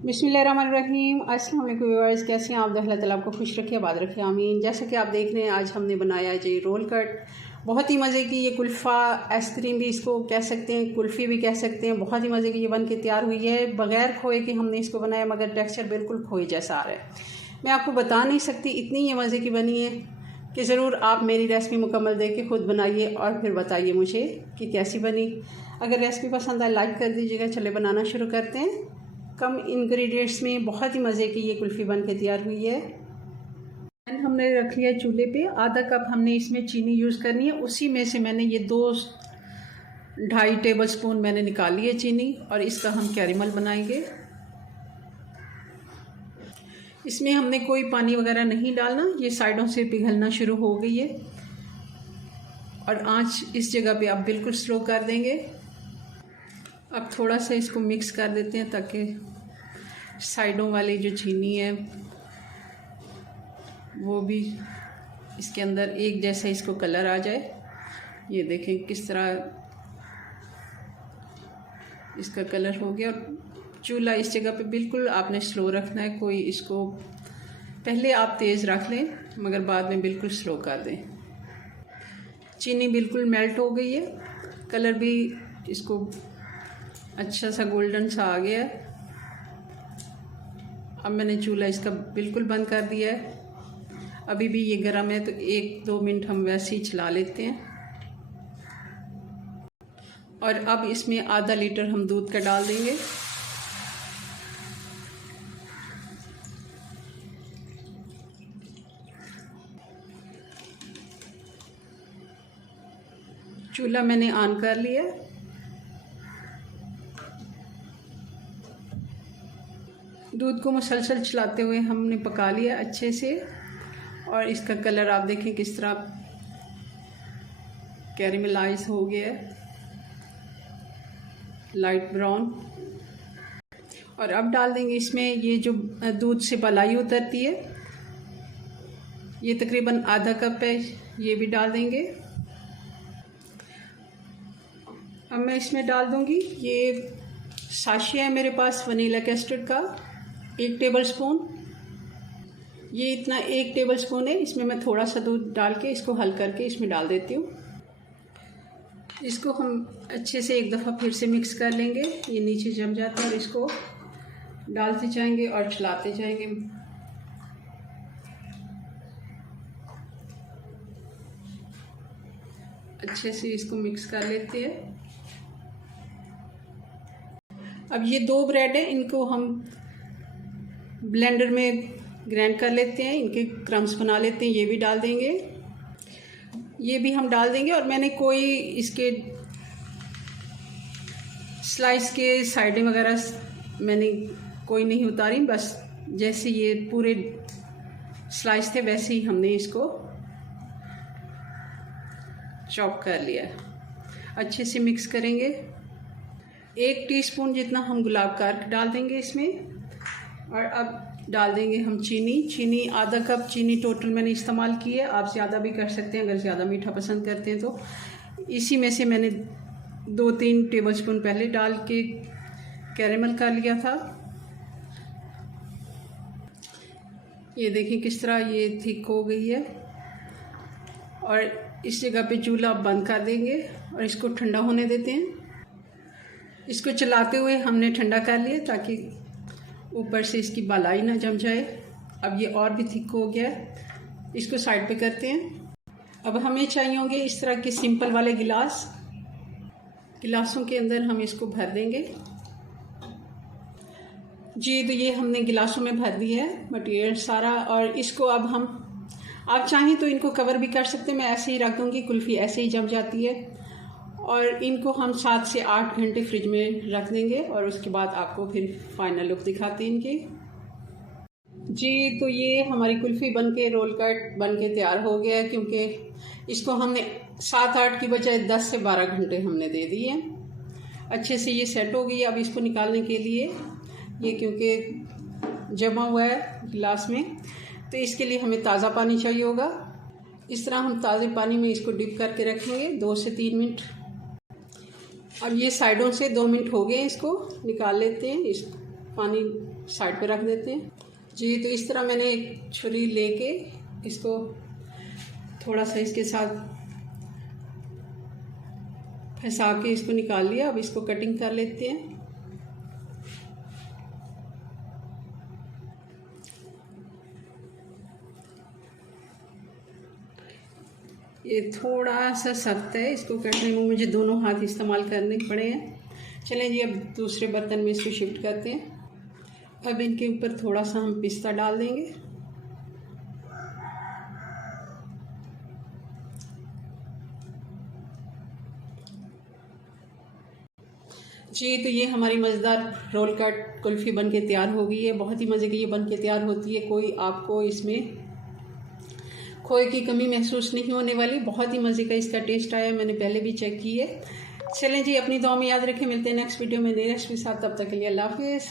बिस्मिल्लाहिर्रहमानिर्रहीम। अस्सलाम वालेकुम व्यूअर्स, कैसे हैं आप? अल्लाह ताला आपको खुश रखे, आबाद रखे, आमीन। जैसा कि आप देख रहे हैं, आज हमने बनाया जी रोल कट। बहुत ही मज़े की ये कुल्फ़ा आइसक्रीम भी इसको कह सकते हैं, कुल्फ़ी भी कह सकते हैं। बहुत ही मज़े की ये बन के तैयार हुई है, बग़ैर खोए के हमने इसको बनाया, मगर टेक्सचर बिल्कुल खोए जैसा आ रहा है। मैं आपको बता नहीं सकती, इतनी ये मज़े की बनी है कि ज़रूर आप मेरी रेसिपी मुकम्मल देख के ख़ुद बनाइए और फिर बताइए मुझे कि कैसी बनी। अगर रेसिपी पसंद आए लाइक कर दीजिएगा। चले बनाना शुरू करते हैं। कम इंग्रेडिएंट्स में बहुत ही मज़े की ये कुल्फ़ी बन के तैयार हुई है। हमने रख लिया चूल्हे पे। आधा कप हमने इसमें चीनी यूज़ करनी है। उसी में से मैंने ये 2-2.5 टेबल स्पून मैंने निकाली है चीनी, और इसका हम कैरेमल बनाएंगे। इसमें हमने कोई पानी वगैरह नहीं डालना, ये साइडों से पिघलना शुरू हो गई है। और आंच इस जगह पे आप बिल्कुल स्लो कर देंगे। अब थोड़ा सा इसको मिक्स कर देते हैं ताकि साइडों वाली जो चीनी है वो भी इसके अंदर एक जैसा इसको कलर आ जाए। ये देखें किस तरह इसका कलर हो गया। और चूल्हा इस जगह पे बिल्कुल आपने स्लो रखना है। कोई इसको पहले आप तेज़ रख लें, मगर बाद में बिल्कुल स्लो कर दें। चीनी बिल्कुल मेल्ट हो गई है, कलर भी इसको अच्छा सा गोल्डन सा आ गया है। अब मैंने चूल्हा इसका बिल्कुल बंद कर दिया है। अभी भी ये गर्म है, तो 1-2 मिनट हम वैसे ही चला लेते हैं। और अब इसमें आधा लीटर हम दूध का डाल देंगे। चूल्हा मैंने ऑन कर लिया। दूध को मुसलसल चलाते हुए हमने पका लिया अच्छे से। और इसका कलर आप देखें किस तरह कैरेमलाइज हो गया है, लाइट ब्राउन। और अब डाल देंगे इसमें ये जो दूध से मलाई उतरती है, ये तकरीबन आधा कप है, ये भी डाल देंगे। अब मैं इसमें डाल दूंगी ये साशे है मेरे पास वनीला कस्टर्ड का, 1 टेबल स्पून। ये इतना 1 टेबल स्पून है। इसमें मैं थोड़ा सा दूध डाल के इसको हल करके इसमें डाल देती हूँ। इसको हम अच्छे से एक दफ़ा फिर से मिक्स कर लेंगे। ये नीचे जम जाता है, और इसको डालते जाएंगे और चलाते जाएंगे। अच्छे से इसको मिक्स कर लेते हैं। अब ये 2 ब्रेड है, इनको हम ब्लेंडर में ग्राइंड कर लेते हैं, इनके क्रम्स बना लेते हैं। ये भी डाल देंगे, ये भी हम डाल देंगे। और मैंने कोई इसके स्लाइस के साइडें वगैरह मैंने कोई नहीं उतारी, बस जैसे ये पूरे स्लाइस थे वैसे ही हमने इसको चॉप कर लिया। अच्छे से मिक्स करेंगे। 1 टीस्पून जितना हम गुलाब का अर्क डाल देंगे इसमें। और अब डाल देंगे हम चीनी। आधा कप चीनी टोटल मैंने इस्तेमाल की है। आप ज़्यादा भी कर सकते हैं अगर ज़्यादा मीठा पसंद करते हैं तो। इसी में से मैंने 2-3 टेबल स्पून पहले डाल के कैरेमल कर लिया था। ये देखिए किस तरह ये थिक हो गई है। और इस जगह पे चूल्हा बंद कर देंगे और इसको ठंडा होने देते हैं। इसको चलाते हुए हमने ठंडा कर लिया ताकि ऊपर से इसकी बालाई ना जम जाए। अब ये और भी थिक हो गया है। इसको साइड पे करते हैं। अब हमें चाहिए होंगे इस तरह के सिंपल वाले गिलासों के अंदर हम इसको भर देंगे। जी, तो ये हमने गिलासों में भर दिया है मटेरियल सारा। और इसको अब हम, आप चाहें तो इनको कवर भी कर सकते हैं। मैं ऐसे ही रख दूँगी, कुल्फ़ी ऐसे ही जम जाती है। और इनको हम 7 से 8 घंटे फ्रिज में रख देंगे, और उसके बाद आपको फिर फाइनल लुक दिखाते हैं इनकी। जी, तो ये हमारी कुल्फ़ी बनके रोल कट बनके तैयार हो गया है, क्योंकि इसको हमने 7-8 की बजाय 10 से 12 घंटे हमने दे दिए। अच्छे से ये सेट हो गई। अब इसको निकालने के लिए, ये क्योंकि जमा हुआ है गिलास में, तो इसके लिए हमें ताज़ा पानी चाहिए होगा। इस तरह हम ताज़े पानी में इसको डिप करके रखेंगे 2 से 3 मिनट। अब ये साइडों से 2 मिनट हो गए, इसको निकाल लेते हैं। पानी साइड पे रख देते हैं जी। तो इस तरह मैंने एक छुरी लेके इसको थोड़ा सा इसके साथ फंसा के इसको निकाल लिया। अब इसको कटिंग कर लेते हैं। ये थोड़ा सा सख्त है, इसको कटने में मुझे दोनों हाथ इस्तेमाल करने पड़े हैं। चलें जी, अब दूसरे बर्तन में इसको शिफ्ट करते हैं। अब इनके ऊपर थोड़ा सा हम पिस्ता डाल देंगे। जी, तो ये हमारी मज़ेदार रोल कट कुल्फ़ी बन के तैयार हो गई है। बहुत ही मज़े की ये बन के तैयार होती है। कोई आपको इसमें खोए की कमी महसूस नहीं होने वाली। बहुत ही मज़े का इसका टेस्ट आया, मैंने पहले भी चेक की है। चलें जी, अपनी दुआ में याद रखें। मिलते हैं नेक्स्ट वीडियो में नई रेसिपी के साथ। तब तक के लिए अल्लाह हाफ़िज़।